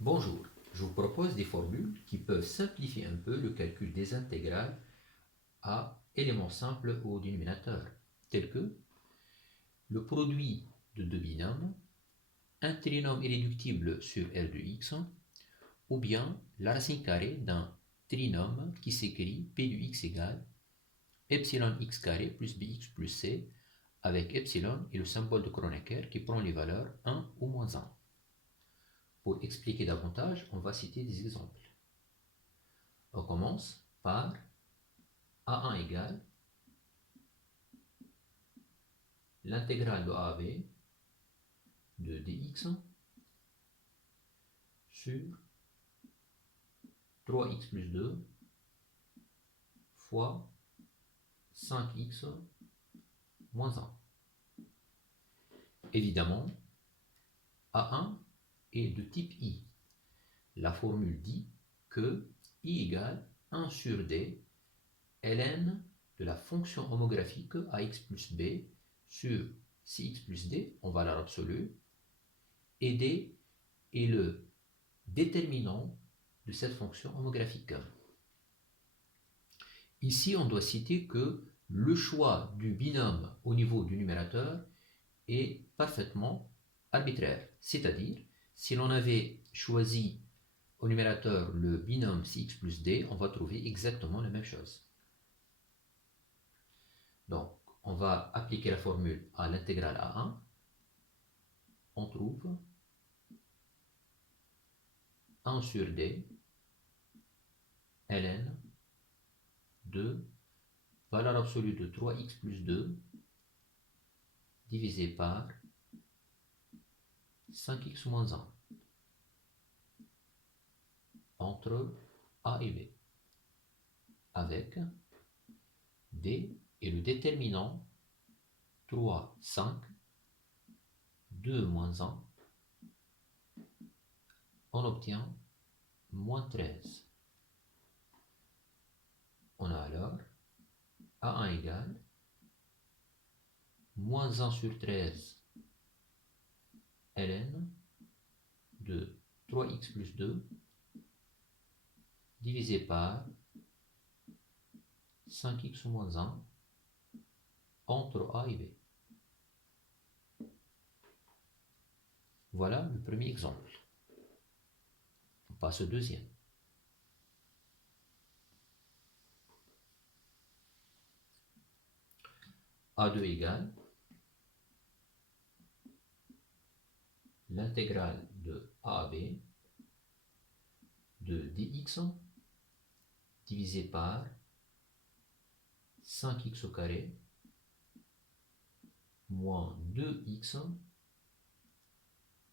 Bonjour, je vous propose des formules qui peuvent simplifier un peu le calcul des intégrales à éléments simples au dénominateur, tels que le produit de deux binômes, un trinôme irréductible sur R de x, ou bien la racine carrée d'un trinôme qui s'écrit P de x égale epsilon x carré plus bx plus c, avec epsilon et le symbole de Kronecker qui prend les valeurs 1 ou moins 1. Pour expliquer davantage, on va citer des exemples. On commence par A1 égale l'intégrale de A à B de dx sur 3x plus 2 fois 5x moins 1. Évidemment, A1 est de type I. La formule dit que I égale 1 sur D ln de la fonction homographique ax plus b sur 6x plus d en valeur absolue, et d est le déterminant de cette fonction homographique. Ici, on doit citer que le choix du binôme au niveau du numérateur est parfaitement arbitraire. C'est-à-dire, si l'on avait choisi au numérateur le binôme cx plus d, on va trouver exactement la même chose. Donc, on va appliquer la formule à l'intégrale A1. On trouve 1 sur d ln de valeur absolue de 3x plus 2 divisé par 5x moins 1 entre A et B, avec D et le déterminant 3, 5, 2 moins 1, on obtient moins 13. On a alors A1 égale moins 1 sur 13 ln de 3x plus 2 divisé par 5x moins 1 entre A et B. Voilà le premier exemple. On passe au deuxième. A2 égale l'intégrale de A à B de dx divisé par 5x au carré moins 2x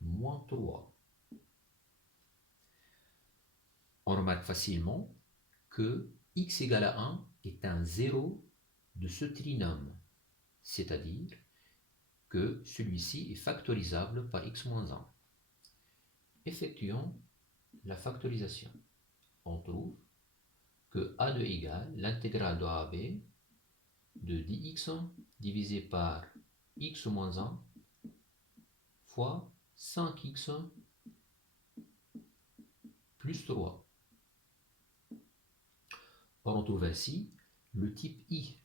moins 3. On remarque facilement que x égale à 1 est un zéro de ce trinôme, c'est-à-dire que celui-ci est factorisable par x moins 1. Effectuons la factorisation. On trouve que A2 égale l'intégrale de A à B de dx divisé par x moins 1 fois 5x plus 3. On retrouve ainsi le type I,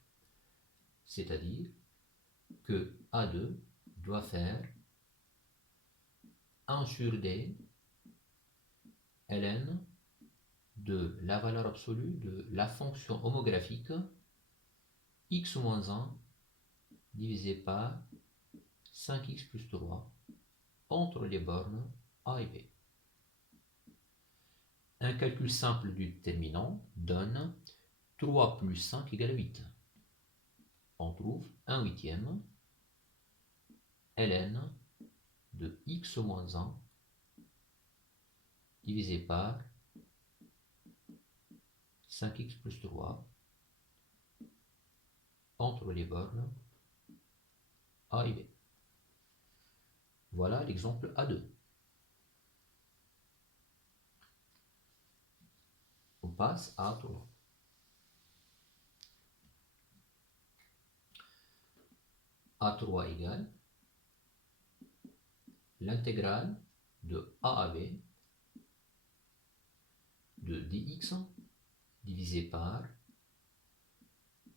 c'est-à-dire que A2 doit faire 1 sur D ln de la valeur absolue de la fonction homographique x moins 1 divisé par 5x plus 3 entre les bornes A et B. Un calcul simple du déterminant donne 3 plus 5 égale 8. On trouve 1 huitième ln de x moins 1 divisé par 5x plus 3 entre les bornes A et B. Voilà l'exemple A2. On passe à A3. A3 égale l'intégrale de A à B de dx divisé par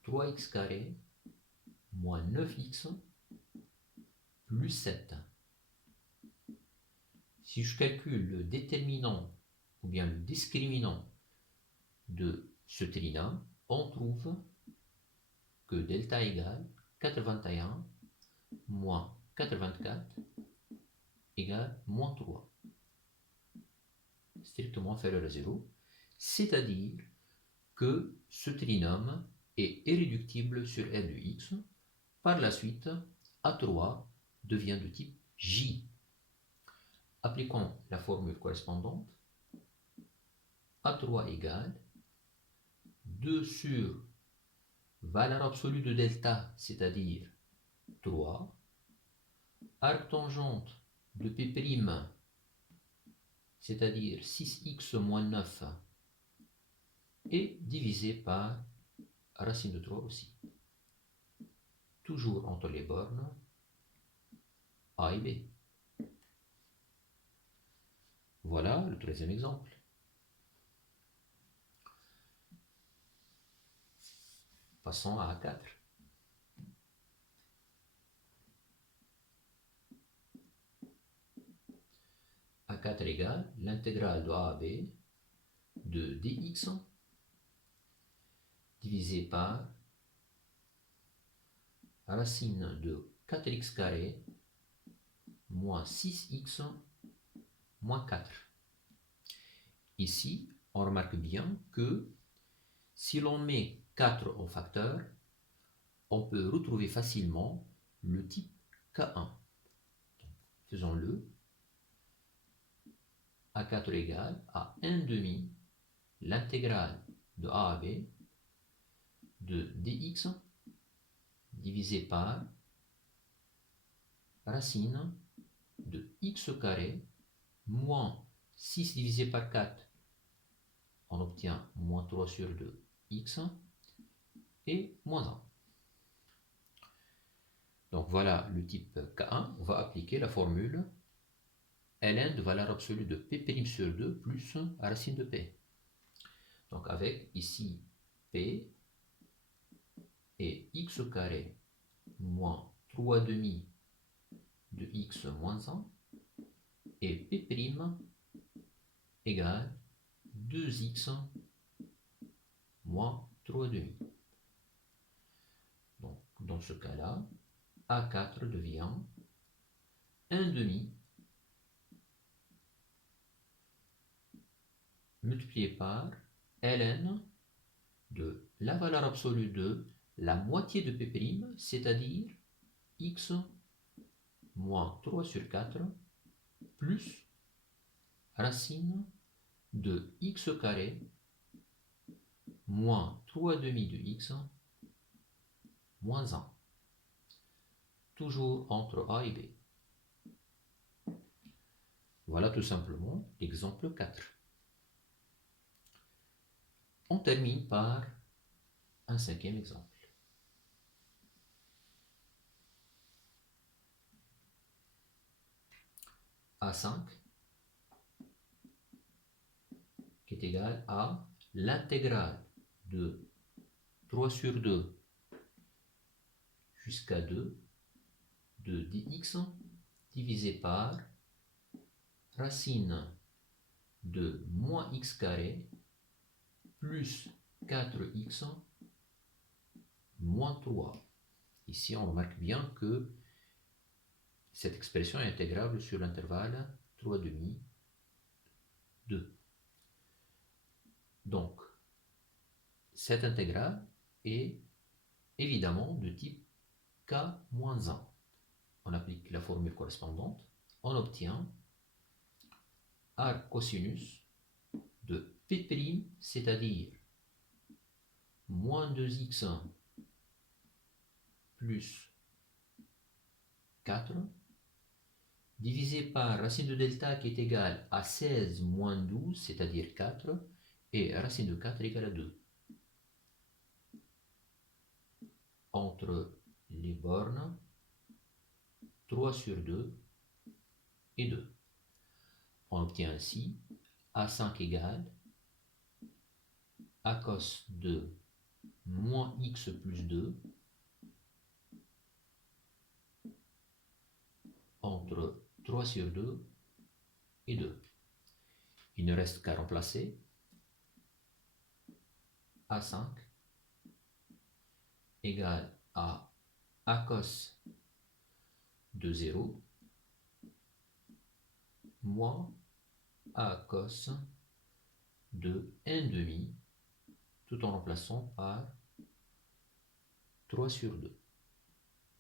3x carré moins 9x plus 7. Si je calcule le déterminant ou bien le discriminant de ce trinôme, on trouve que delta égale 81 moins 84 égale moins 3, strictement inférieur à 0, c'est-à-dire que ce trinôme est irréductible sur f de x. Par la suite, A3 devient de type J. Appliquons la formule correspondante. A3 égale 2 sur valeur absolue de delta, c'est-à-dire 3, arctangente de P', c'est-à-dire 6x moins 9, et divisé par racine de 3 aussi. Toujours entre les bornes A et B. Voilà le 13e exemple. Passons à A4. A4 égale l'intégrale de A à B de dx divisé par racine de 4x carré moins 6x moins 4. Ici, on remarque bien que si l'on met 4 au facteur, on peut retrouver facilement le type K1. Faisons-le. A4 égale à 1 demi l'intégrale de A à B de dx divisé par racine de x carré moins 6 divisé par 4, on obtient moins 3 sur 2 x et moins 1. Donc voilà le type K1. On va appliquer la formule ln de valeur absolue de P' sur 2 plus racine de P. Donc avec ici P et x carré moins 3 demi de x moins 1 et P' égale 2x moins 3 demi. Donc dans ce cas-là, A4 devient 1 demi multiplié par ln de la valeur absolue de la moitié de P', c'est-à-dire x moins 3 sur 4 plus racine de x carré moins 3 demi de x moins 1. Toujours entre A et B. Voilà tout simplement l'exemple 4. On termine par un 5e exemple. A5 qui est égal à l'intégrale de 3 sur 2 jusqu'à 2 de dx divisé par racine de moins x carré plus 4x moins 3. Ici, on remarque bien que cette expression est intégrable sur l'intervalle 3 demi 2. Donc, cette intégrale est évidemment de type K-1. On applique la formule correspondante, on obtient arc cosinus de P', c'est-à-dire moins 2x plus 4, divisé par racine de delta qui est égale à 16 moins 12, c'est-à-dire 4, et racine de 4 égale à 2. Entre les bornes, 3 sur 2 et 2. On obtient ainsi A5 égale a cos de moins x plus 2 entre 3 sur 2 et 2. Il ne reste qu'à remplacer. A5 égale à a cos de 0 moins a cos de 1,5 tout en remplaçant par 3 sur 2.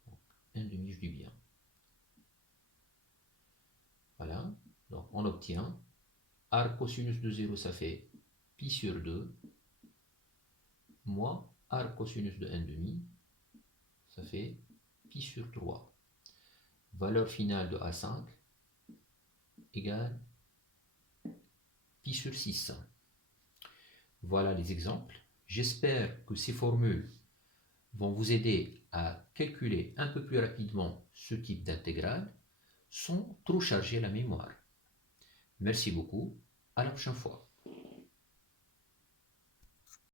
Donc, 1,5, je dis bien. Voilà, donc on obtient arc cosinus de 0, ça fait pi sur 2, moins arc cosinus de 1,5, ça fait pi sur 3. Valeur finale de A5 égale pi sur 6. Voilà les exemples. J'espère que ces formules vont vous aider à calculer un peu plus rapidement ce type d'intégrale sans trop charger la mémoire. Merci beaucoup, à la prochaine fois.